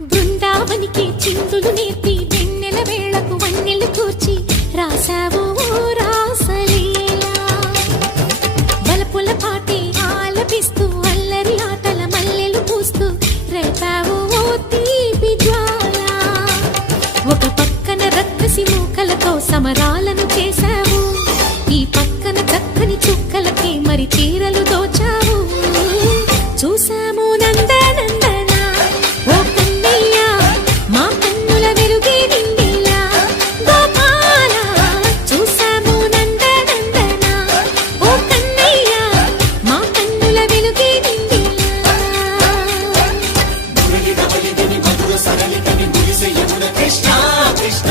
బృందావనికి చిందులు నేర్పి వెన్నెల వేళకు వన్నెలు కూర్చి రాసావు రాసలీలా బలపుల పాటి ఆలపిస్తూ అల్లరి ఆటల మల్లెలు పూస్తూ రేపావు తీపి జ్వాల ఒక పక్కన రక్కసి మూకలతో సమరాలను చేశావు ఈ పక్కన చక్కని చుక్కలకి మరి చీరలు దోచావు చూసాము నందనందన ఓ కన్నయ్య మా కన్నుల వెలుగే నిండిలా గోపాల చూసాము నందనందన ఓ కన్నయ్య మా కన్నుల వెలుగే నిండిలా కృష్ణ కృష్ణ